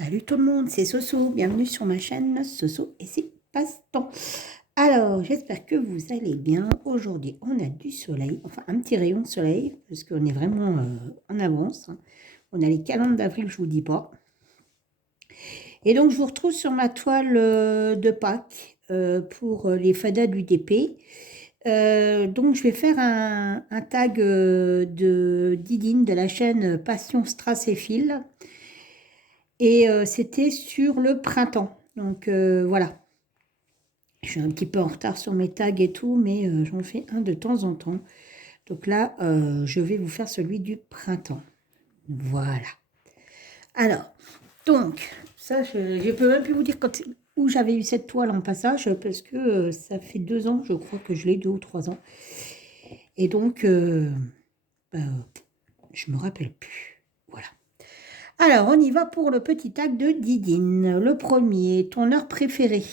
Salut tout le monde, c'est Soso, bienvenue sur ma chaîne Soso et c'est Passe-temps. Alors, j'espère que vous allez bien. Aujourd'hui, on a du soleil, enfin un petit rayon de soleil, parce qu'on est vraiment en avance. On a les calendes d'avril, je vous dis pas. Et donc, je vous retrouve sur ma toile de Pâques pour les fadas du DP. Donc, je vais faire un tag de Didine de la chaîne Passion Strass et Fil. Et c'était sur le printemps. Donc voilà. Je suis un petit peu en retard sur mes tags et tout, mais j'en fais un de temps en temps. Donc là, je vais vous faire celui du printemps. Voilà. Alors, donc, ça, je ne peux même plus vous dire où j'avais eu cette toile en passage, parce que ça fait 2 ans, je crois que je l'ai, 2 ou 3 ans. Et donc, bah, je me rappelle plus. Voilà. Alors, on y va pour le petit tag de Didine. Le premier, ton heure préférée.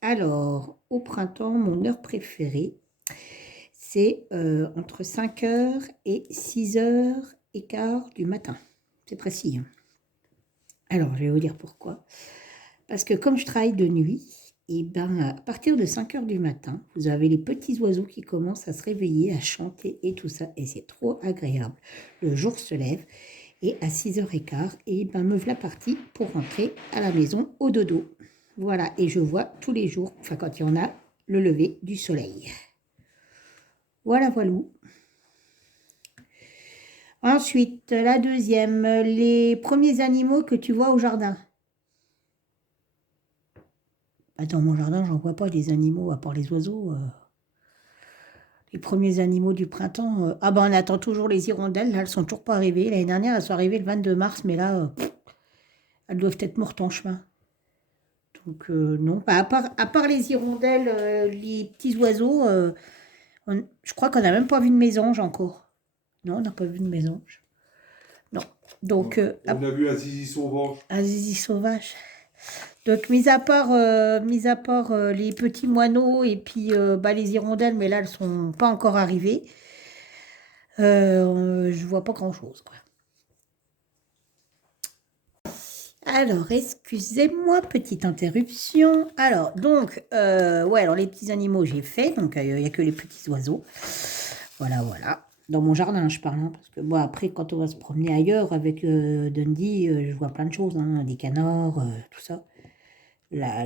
Alors, au printemps, mon heure préférée, c'est entre 5h et 6h15 du matin. C'est précis. Hein. Alors, je vais vous dire pourquoi. Parce que comme je travaille de nuit, et ben, à partir de 5h du matin, vous avez les petits oiseaux qui commencent à se réveiller, à chanter et tout ça. Et c'est trop agréable. Le jour se lève. Et à 6h15, et ben me voilà partie pour rentrer à la maison au dodo. Voilà, et je vois tous les jours, enfin quand il y en a, le lever du soleil. Voilà, voilà. Ensuite, la deuxième, les premiers animaux que tu vois au jardin. Dans mon jardin, j'en vois pas des animaux, à part les oiseaux. Les premiers animaux du printemps. Ah ben on attend toujours les hirondelles, là, elles sont toujours pas arrivées. L'année dernière, elles sont arrivées le 22 mars, mais là, elles doivent être mortes en chemin. Donc non, à part les hirondelles, les petits oiseaux, je crois qu'on n'a même pas vu de mésange encore. Non, on n'a pas vu de mésange. Non. Donc, On a vu un zizi sauvage. un zizi sauvage. Donc, mis à part les petits moineaux et puis bah, les hirondelles, mais là, elles sont pas encore arrivées, je vois pas grand-chose, quoi. Alors, excusez-moi, petite interruption. Alors, donc, ouais, alors les petits animaux, j'ai fait. Donc, il n'y a que les petits oiseaux. Voilà, voilà. Dans mon jardin, je parle. Hein, parce que, bon, après, quand on va se promener ailleurs avec Dundee, je vois plein de choses. Hein, des canards, tout ça. La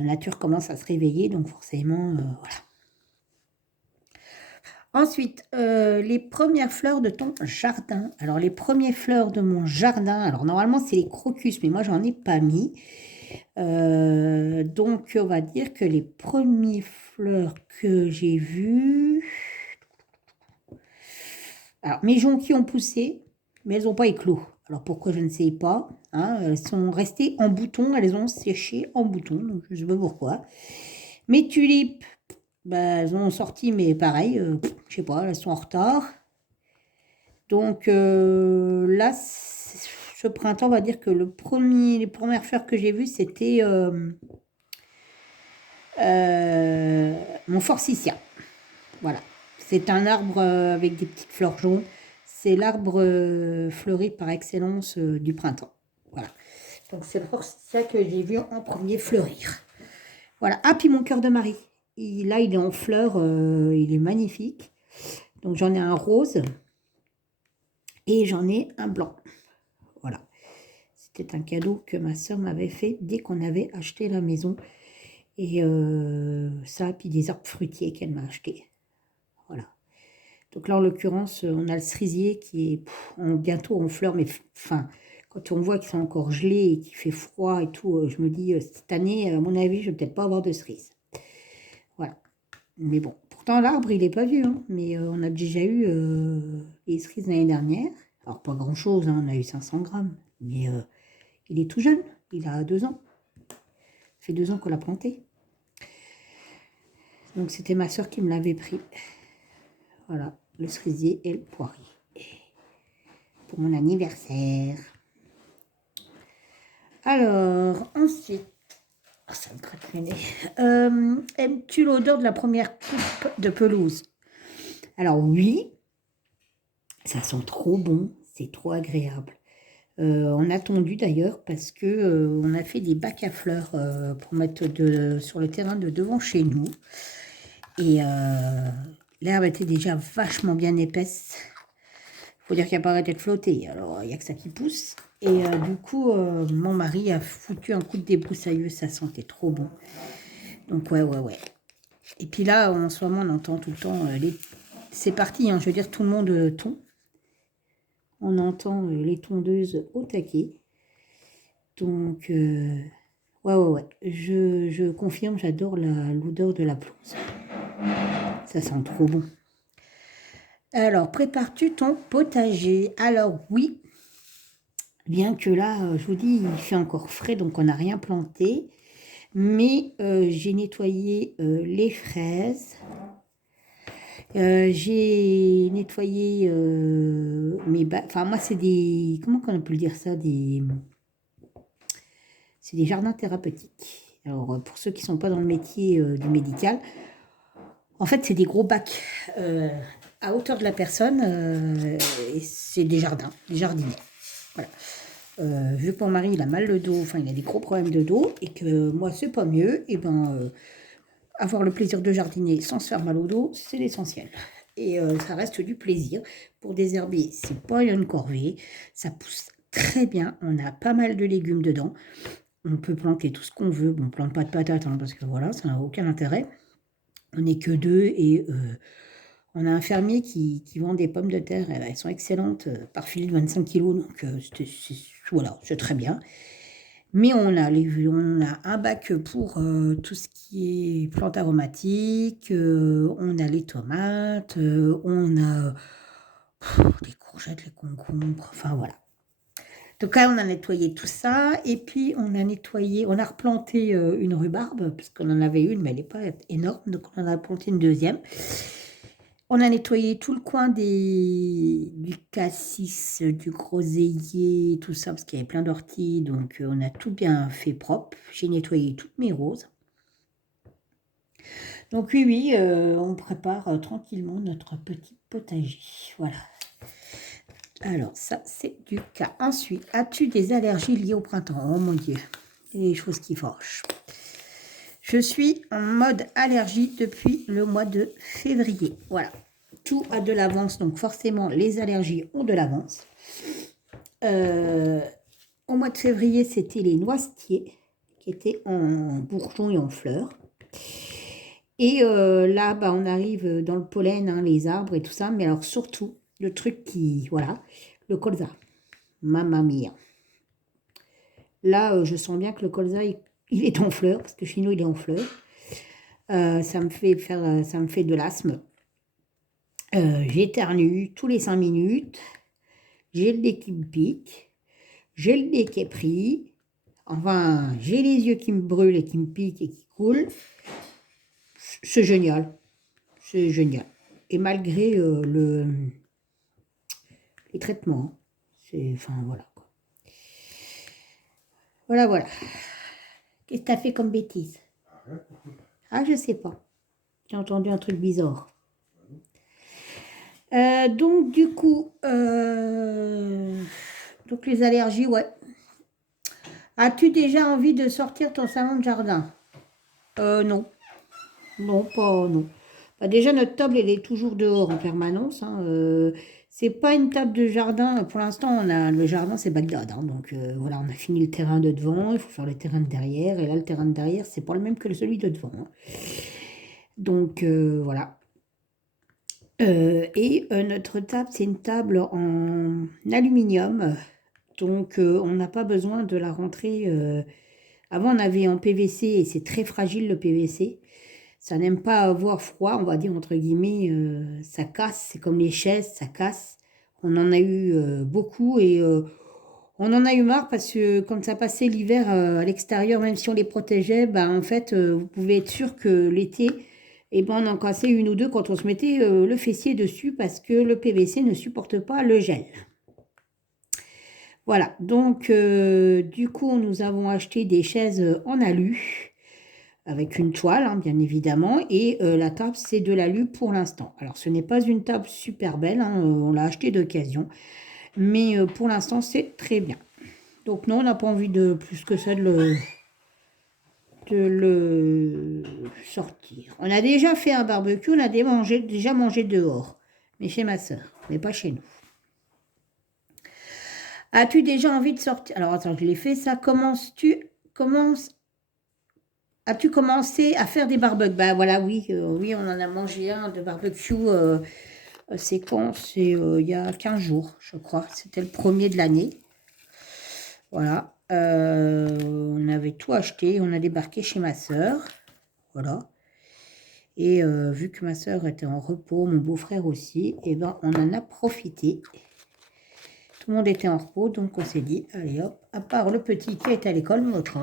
nature commence à se réveiller. Donc, forcément, voilà. Ensuite, les premières fleurs de ton jardin. Alors, les premières fleurs de mon jardin, alors normalement, c'est les crocus, mais moi, j'en ai pas mis. Donc, on va dire que les premières fleurs que j'ai vues... Alors, mes jonquilles ont poussé, mais elles n'ont pas éclos. Alors, pourquoi, je ne sais pas. Hein, elles sont restées en bouton, elles ont séché en bouton, donc je ne sais pas pourquoi. Mes tulipes, ben, elles ont sorti, mais pareil, je sais pas, elles sont en retard. Donc là, ce printemps, on va dire que les premières fleurs que j'ai vues, c'était mon forsythia. Voilà. C'est un arbre avec des petites fleurs jaunes. C'est l'arbre fleuri par excellence du printemps. Voilà. Donc c'est le forsythia que j'ai vu en premier fleurir. Voilà. Ah, puis mon cœur de Marie. Là, il est en fleurs, il est magnifique. Donc j'en ai un rose et j'en ai un blanc. Voilà. C'était un cadeau que ma soeur m'avait fait dès qu'on avait acheté la maison. Et ça, puis des arbres fruitiers qu'elle m'a achetés. Voilà. Donc là, en l'occurrence, on a le cerisier qui est bientôt en fleurs, mais enfin, quand on voit qu'ils sont encore gelés et qu'il fait froid et tout, je me dis, cette année, à mon avis, je vais peut-être pas avoir de cerises. Voilà. Mais bon, pourtant, l'arbre, il n'est pas vieux, hein, mais on a déjà eu les cerises l'année dernière. Alors, pas grand-chose, hein, on a eu 500 grammes, mais il est tout jeune, il a 2 ans. Ça fait 2 ans qu'on l'a planté. Donc, c'était ma soeur qui me l'avait pris. Voilà, le cerisier et le poirier. Pour mon anniversaire. Alors, ensuite, ça me gratte le nez. Aimes-tu l'odeur de la première coupe de pelouse? Alors oui, ça sent trop bon, c'est trop agréable. On a tondu d'ailleurs parce que on a fait des bacs à fleurs pour mettre sur le terrain de devant chez nous. Et l'herbe était déjà vachement bien épaisse. Faut dire qu'elle n'a pas arrêté de flotter. Alors, il n'y a que ça qui pousse. Et du coup, mon mari a foutu un coup de débroussailleuse. Ça sentait trop bon. Donc, ouais. Et puis là, en ce moment, on entend tout le temps... C'est parti, hein, je veux dire, tout le monde tond. On entend les tondeuses au taquet. Donc, ouais. Je confirme, j'adore l'odeur de la pelouse. Ça sent trop bon. Alors, prépares-tu ton potager? Alors, oui. Bien que là, je vous dis, il fait encore frais, donc on n'a rien planté. Mais j'ai nettoyé les fraises. J'ai nettoyé mes bacs. Enfin, moi, c'est des... Comment on peut dire ça? C'est des jardins thérapeutiques. Alors, pour ceux qui ne sont pas dans le métier du médical, en fait, c'est des gros bacs à hauteur de la personne. Et c'est des jardins, des jardiniers. Voilà. Vu que mon mari, il a mal le dos, enfin, il a des gros problèmes de dos, et que moi, c'est pas mieux, et ben... avoir le plaisir de jardiner sans se faire mal au dos, c'est l'essentiel. Et ça reste du plaisir. Pour désherber, c'est pas une corvée. Ça pousse très bien. On a pas mal de légumes dedans. On peut planter tout ce qu'on veut. Bon, on plante pas de patates, hein, parce que voilà, ça n'a aucun intérêt. On n'est que deux et on a un fermier qui vend des pommes de terre. Elles sont excellentes, par filet de 25 kilos. Donc voilà, c'est très bien. Mais on a un bac pour tout ce qui est plantes aromatiques, on a les tomates, on a les courgettes, les concombres, enfin voilà. Donc là, on a nettoyé tout ça, et puis on a replanté une rhubarbe, parce qu'on en avait une, mais elle n'est pas énorme, donc on en a planté une deuxième. On a nettoyé tout le coin du cassis, du groseillier, tout ça, parce qu'il y avait plein d'orties. Donc, on a tout bien fait propre. J'ai nettoyé toutes mes roses. Donc, oui, on prépare tranquillement notre petit potager. Voilà. Alors, ça, c'est du cas. Ensuite, as-tu des allergies liées au printemps? Oh mon Dieu, des choses qui fâchent. Je suis en mode allergie depuis le mois de février. Voilà. Tout a de l'avance, donc forcément, les allergies ont de l'avance. Au mois de février, c'était les noisetiers qui étaient en bourgeons et en fleurs. Et là, bah, on arrive dans le pollen, hein, les arbres et tout ça. Mais alors surtout, le truc qui... Voilà, le colza. Mamma mia. Là, je sens bien que le colza, il est en fleurs, parce que chez nous, il est en fleurs. Ça me fait de l'asthme. J'éternue tous les 5 minutes. J'ai le nez qui me pique. J'ai le nez qui est pris. Enfin, j'ai les yeux qui me brûlent et qui me piquent et qui coulent. C'est génial. C'est génial. Et malgré les traitements. Enfin, voilà. Voilà. Qu'est-ce que tu as fait comme bêtise? Ah, je sais pas. J'ai entendu un truc bizarre. Donc, du coup, donc les allergies, ouais. As-tu déjà envie de sortir ton salon de jardin? Non. Non, pas, non. Bah, déjà, notre table, elle est toujours dehors en permanence. Hein. C'est pas une table de jardin. Pour l'instant, le jardin, c'est Bagdad. Hein. Donc, voilà, on a fini le terrain de devant. Il faut faire le terrain de derrière. Et là, le terrain de derrière, c'est pas le même que celui de devant. Hein. Donc, voilà. Et notre table, c'est une table en aluminium. Donc, on n'a pas besoin de la rentrer. Avant, on avait en PVC et c'est très fragile le PVC. Ça n'aime pas avoir froid, on va dire entre guillemets. Ça casse, c'est comme les chaises, ça casse. On en a eu beaucoup et on en a eu marre parce que quand ça passait l'hiver à l'extérieur, même si on les protégeait, ben, en fait, vous pouvez être sûr que l'été, eh ben, on en cassait une ou deux quand on se mettait le fessier dessus parce que le PVC ne supporte pas le gel. Voilà, donc du coup, nous avons acheté des chaises en alu avec une toile, hein, bien évidemment, et la table, c'est de l'alu pour l'instant. Alors, ce n'est pas une table super belle, hein, on l'a acheté d'occasion, mais pour l'instant, c'est très bien. Donc non, on n'a pas envie de plus que ça de le sortir. On a déjà fait un barbecue, on a déjà mangé dehors, mais chez ma soeur, mais pas chez nous. As-tu déjà envie de sortir? Alors attends, je l'ai fait ça. As-tu commencé à faire des barbecues? Bah voilà, oui, oui, on en a mangé un de barbecue. C'est quand? C'est il y a 15 jours, je crois. C'était le premier de l'année. Voilà. On avait tout acheté. On a débarqué chez ma soeur. Voilà. Et vu que ma soeur était en repos, mon beau-frère aussi, et ben on en a profité. Tout le monde était en repos, donc on s'est dit, allez hop, à part le petit qui est à l'école, notre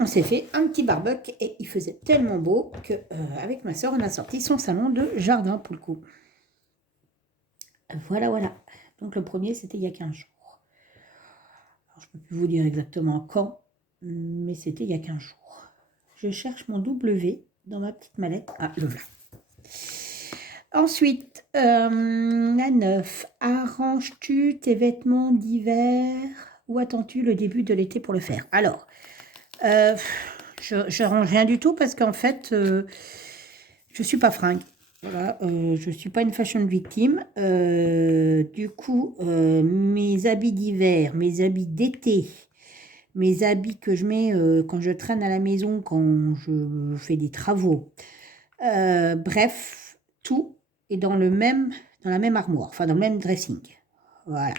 on s'est fait un petit barbecue et il faisait tellement beau que avec ma soeur, on a sorti son salon de jardin pour le coup. Voilà, voilà. Donc le premier, c'était il y a 15 jours. Alors, je ne peux plus vous dire exactement quand, mais c'était il y a 15 jours. Je cherche mon W dans ma petite mallette. Ah, le voilà. Ensuite, la 9. Arranges-tu tes vêtements d'hiver ou attends-tu le début de l'été pour le faire? Alors, je range rien du tout parce qu'en fait, je ne suis pas fringue. Voilà, je ne suis pas une fashion victime. Du coup, mes habits d'hiver, mes habits d'été, mes habits que je mets quand je traîne à la maison, quand je fais des travaux, bref, tout est dans la même armoire, enfin dans le même dressing. Voilà.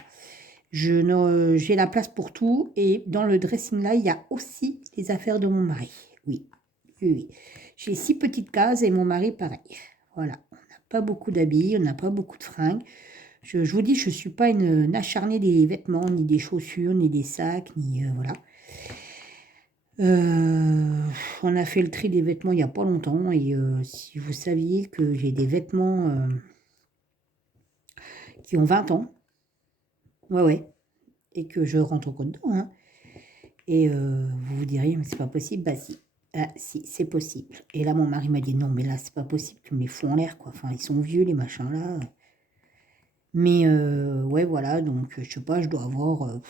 J'ai la place pour tout et dans le dressing là, il y a aussi les affaires de mon mari. Oui, oui, oui. J'ai 6 petites cases et mon mari pareil. Voilà, on n'a pas beaucoup d'habits, on n'a pas beaucoup de fringues. Je vous dis, je ne suis pas une acharnée des vêtements, ni des chaussures, ni des sacs, ni voilà. On a fait le tri des vêtements il n'y a pas longtemps et si vous saviez que j'ai des vêtements qui ont 20 ans, ouais, et que je rentre encore dedans, hein, et vous vous diriez, mais c'est pas possible, bah si. Ah, si, c'est possible. Et là, mon mari m'a dit, non, mais là, c'est pas possible, tu me les fous en l'air, quoi. Enfin, ils sont vieux, les machins, là. Mais, ouais, voilà, donc, je sais pas, je dois avoir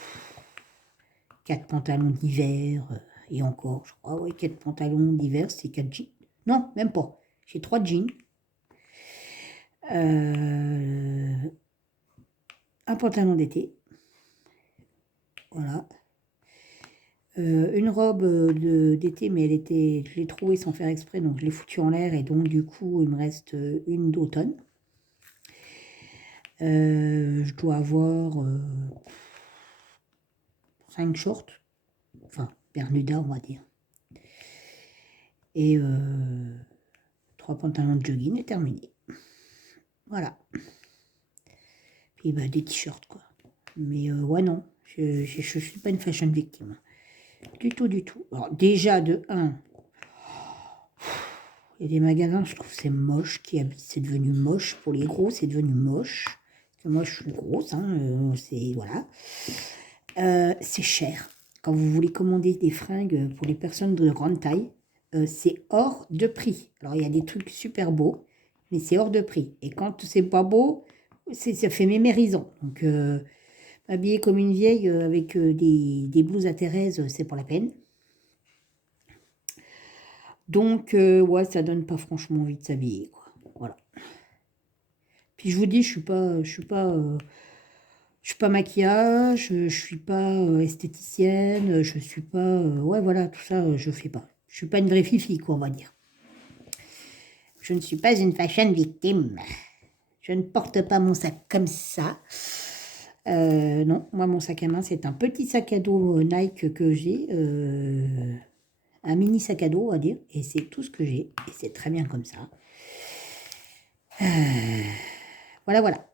4 pantalons d'hiver, et encore, je crois, ouais, 4 pantalons d'hiver, c'est 4 jeans. Non, même pas. J'ai 3 jeans. Un pantalon d'été. Voilà. Une robe d'été, mais je l'ai trouvée sans faire exprès, donc je l'ai foutue en l'air, et donc du coup, il me reste une d'automne. Je dois avoir 5 shorts, enfin, Bermuda, on va dire. Et 3 pantalons de jogging, et terminé. Voilà. Puis bah, des t-shirts, quoi. Mais ouais, non, je ne suis pas une fashion victime. Du tout, du tout. Alors déjà, de 1, il y a des magasins, je trouve c'est moche, c'est devenu moche. Pour les gros, c'est devenu moche. Parce que moi, je suis grosse, hein, c'est, voilà. C'est cher. Quand vous voulez commander des fringues pour les personnes de grande taille, c'est hors de prix. Alors, il y a des trucs super beaux, mais c'est hors de prix. Et quand c'est pas beau, ça fait mémérisant. Donc, m'habiller comme une vieille avec des blouses à Thérèse, c'est pas la peine. Donc, ouais, ça donne pas franchement envie de s'habiller, quoi. Voilà. Puis je vous dis, je suis pas maquillage, je suis pas esthéticienne, je suis pas, ouais, voilà, tout ça, je fais pas. Je suis pas une vraie fifi, quoi, on va dire. Je ne suis pas une fashion victime. Je ne porte pas mon sac comme ça. Non, moi, mon sac à main, c'est un petit sac à dos Nike que j'ai. Un mini sac à dos, on va dire. Et c'est tout ce que j'ai. Et c'est très bien comme ça. Voilà, voilà.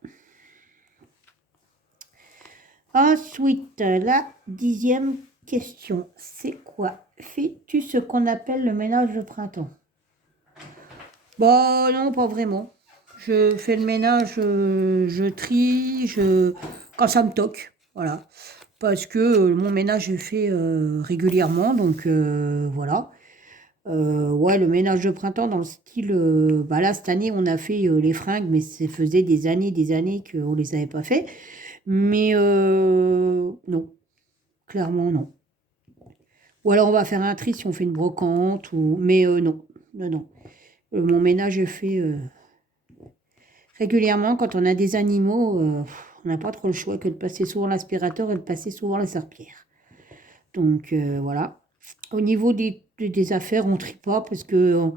Ensuite, la 10e question. C'est quoi? Fais-tu ce qu'on appelle le ménage de printemps? Bon, non, pas vraiment. Je fais le ménage, je trie, quand ça me toque. Voilà. Parce que mon ménage est fait régulièrement. Donc, voilà. Ouais, le ménage de printemps dans le style, bah là cette année on a fait les fringues, mais ça faisait des années qu'on les avait pas fait. Mais non, Clairement, non. Ou alors, on va faire un tri si on fait une brocante. Mais non, non, non. Mon ménage est fait régulièrement. Quand on a des animaux, on n'a pas trop le choix que de passer souvent l'aspirateur et de passer souvent la serpillière. Donc, voilà. Au niveau des affaires, on ne trie pas parce que,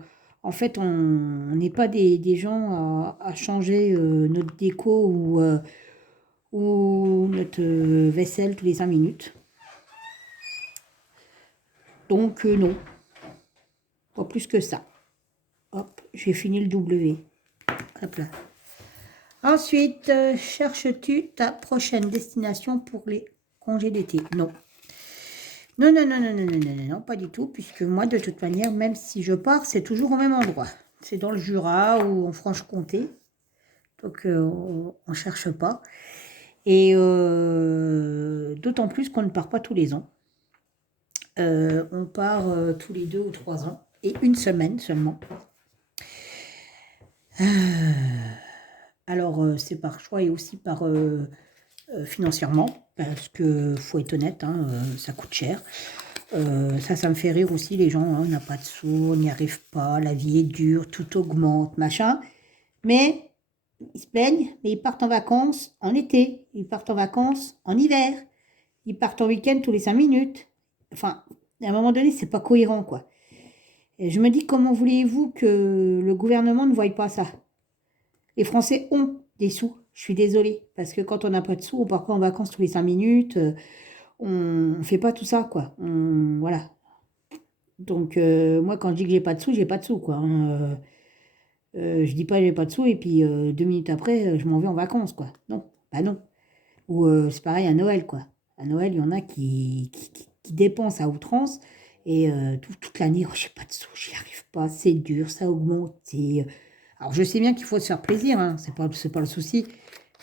en fait, on n'est pas des gens à changer notre déco ou notre vaisselle tous les 5 minutes. Donc, non, pas plus que ça. Hop, j'ai fini le W. Hop là. Ensuite, cherches-tu ta prochaine destination pour les congés d'été? Non. Non, non, non, non, non, non, non, non, non, pas du tout, puisque moi, de toute manière, même si je pars, c'est toujours au même endroit. C'est dans le Jura ou en Franche-Comté. Donc, on ne cherche pas. Et d'autant plus qu'on ne part pas tous les ans. On part tous les 2 ou 3 ans. Et une semaine seulement. Alors, c'est par choix et aussi par financièrement. Parce que, faut être honnête, hein, ça coûte cher. Ça me fait rire aussi, les gens, hein, on n'a pas de sous, on n'y arrive pas, la vie est dure, tout augmente, machin. Mais ils se plaignent, mais ils partent en vacances en été, ils partent en vacances en hiver, ils partent en week-end tous les 5 minutes. Enfin, à un moment donné, c'est pas cohérent, quoi. Et je me dis, comment voulez-vous que le gouvernement ne voie pas ça? Les Français ont des sous, je suis désolée, parce que quand on n'a pas de sous, on part pas en vacances tous les 5 minutes, on ne fait pas tout ça, quoi. Voilà. Donc, moi, quand je dis que j'ai pas de sous, j'ai pas de sous, quoi. Hein. Je dis pas j'ai pas de sous et puis 2 minutes après, je m'en vais en vacances, quoi. Non, bah non. Ou c'est pareil à Noël, quoi. À Noël, il y en a qui dépensent à outrance et toute l'année, oh, j'ai pas de sous, j'y arrive pas, c'est dur, ça augmente. Alors, je sais bien qu'il faut se faire plaisir, hein, c'est pas le souci.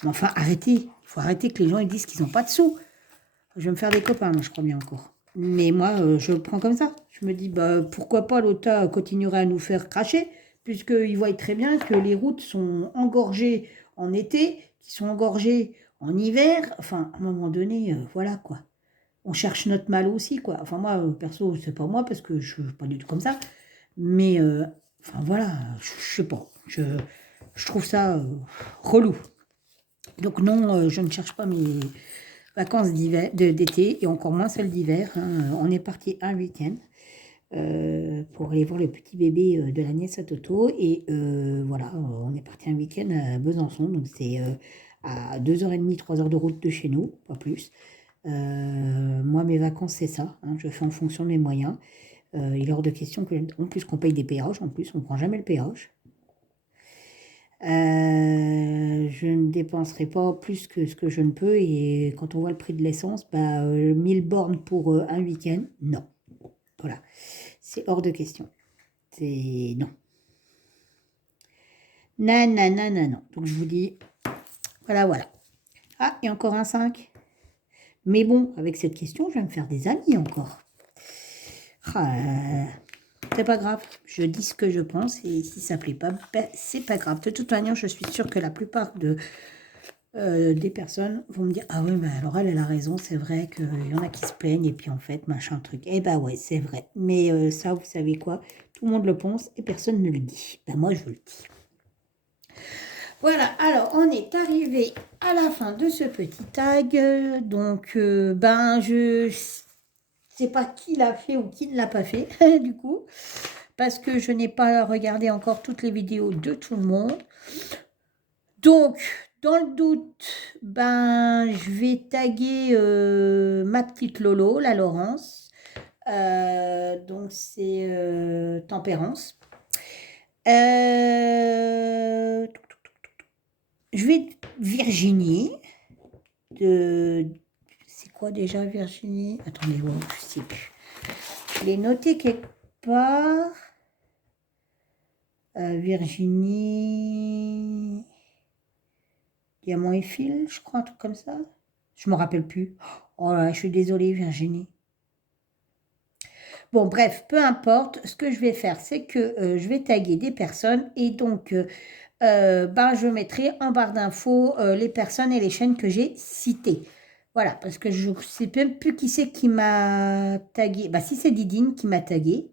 Mais enfin, arrêtez. Il faut arrêter que les gens ils disent qu'ils n'ont pas de sous. Je vais me faire des copains, moi, je crois bien encore. Mais moi, je le prends comme ça. Je me dis, bah, pourquoi pas l'OTA continuerait à nous faire cracher, puisqu'ils voient très bien que les routes sont engorgées en été, qui sont engorgées en hiver. Enfin, à un moment donné, voilà, quoi. On cherche notre mal aussi, quoi. Enfin, moi, perso, c'est pas moi, parce que je suis pas du tout comme ça. Mais, enfin, voilà, je sais pas. Je trouve ça relou. Donc non, je ne cherche pas mes vacances d'été et encore moins celles d'hiver. Hein. On est parti un week-end pour aller voir le petit bébé de la nièce à Toto. Et voilà, on est parti un week-end à Besançon. Donc c'est à 2h30, 3 heures de route de chez nous, pas plus. Moi, mes vacances, c'est ça. Hein, je fais en fonction de mes moyens. Il est hors de question en plus qu'on paye des péages. En plus, on ne prend jamais le péage. Je ne dépenserai pas plus que ce que je ne peux et quand on voit le prix de l'essence, 1000 bornes pour un week-end, non. Voilà, c'est hors de question. C'est non. Non, non, non, non, non. Donc je vous dis, voilà, voilà. Ah, et encore un 5. Mais bon, avec cette question, je vais me faire des amis encore. C'est pas grave, je dis ce que je pense et si ça plaît pas, c'est pas grave. De toute manière, je suis sûre que la plupart des personnes vont me dire ah oui, mais alors elle a raison, c'est vrai qu'il y en a qui se plaignent et puis en fait, machin truc. Eh ben ouais, c'est vrai. Mais ça, vous savez quoi? Tout le monde le pense et personne ne le dit. Ben moi, je le dis. Voilà, alors on est arrivé à la fin de ce petit tag. Donc, je sais pas qui l'a fait ou qui ne l'a pas fait, du coup, parce que je n'ai pas regardé encore toutes les vidéos de tout le monde. Donc, dans le doute, je vais taguer ma petite Lolo, la Laurence. Donc, c'est Tempérance. Je vais Virginie. C'est quoi déjà Virginie? Attendez, je sais plus. Je l'ai noté quelque part. Virginie... Diamant et fil, je crois, un truc comme ça. Je me rappelle plus. Oh là, je suis désolée, Virginie. Bon, bref, peu importe. Ce que je vais faire, c'est que je vais taguer des personnes et donc, je mettrai en barre d'infos les personnes et les chaînes que j'ai citées. Voilà, parce que je ne sais même plus qui c'est qui m'a tagué. Bah si, c'est Didine qui m'a tagué.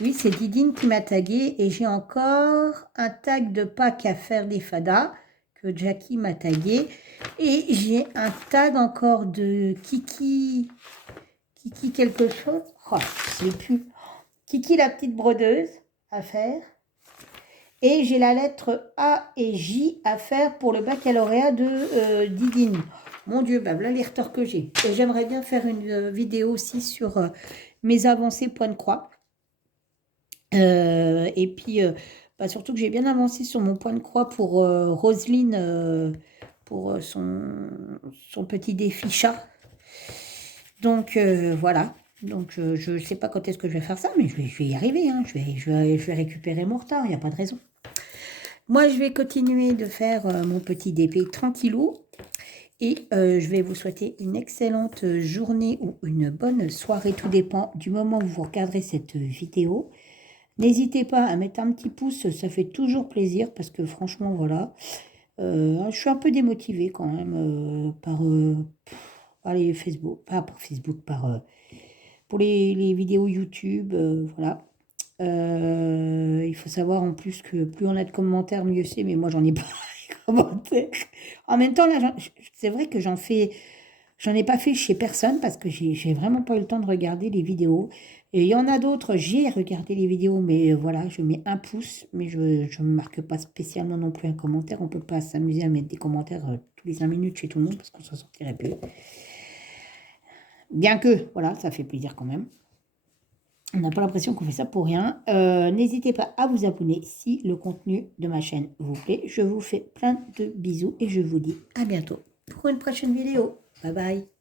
Oui, c'est Didine qui m'a tagué. Et j'ai encore un tag de Pâques à faire des fadas que Jackie m'a tagué. Et j'ai un tag encore de Kiki. Kiki quelque chose. Oh, je sais plus. Kiki la petite brodeuse à faire. Et j'ai la lettre A et J à faire pour le baccalauréat de Didine. Mon Dieu, bah voilà les retards que j'ai. Et j'aimerais bien faire une vidéo aussi sur mes avancées point de croix. Et puis, bah, surtout que j'ai bien avancé sur mon point de croix pour Roselyne, pour son petit défi chat. Donc, voilà. Donc, je ne sais pas quand est-ce que je vais faire ça, mais je vais y arriver. Hein. Je vais récupérer mon retard, il n'y a pas de raison. Moi, je vais continuer de faire mon petit DP tranquillou. Et je vais vous souhaiter une excellente journée ou une bonne soirée. Tout dépend du moment où vous regarderez cette vidéo. N'hésitez pas à mettre un petit pouce, ça fait toujours plaisir parce que franchement, voilà. Je suis un peu démotivée quand même par les Facebook, pas par Facebook, pour les vidéos YouTube, voilà. Il faut savoir en plus que plus on a de commentaires, mieux c'est, mais moi j'en ai pas les commentaires. En même temps, là, c'est vrai que j'en ai pas fait chez personne parce que j'ai vraiment pas eu le temps de regarder les vidéos. Et il y en a d'autres, j'ai regardé les vidéos, mais voilà, je mets un pouce, mais je ne marque pas spécialement non plus un commentaire. On peut pas s'amuser à mettre des commentaires tous les 5 minutes chez tout le monde parce qu'on s'en sortirait plus. Bien que, voilà, ça fait plaisir quand même. On n'a pas l'impression qu'on fait ça pour rien. N'hésitez pas à vous abonner si le contenu de ma chaîne vous plaît. Je vous fais plein de bisous et je vous dis à bientôt pour une prochaine vidéo. Bye bye.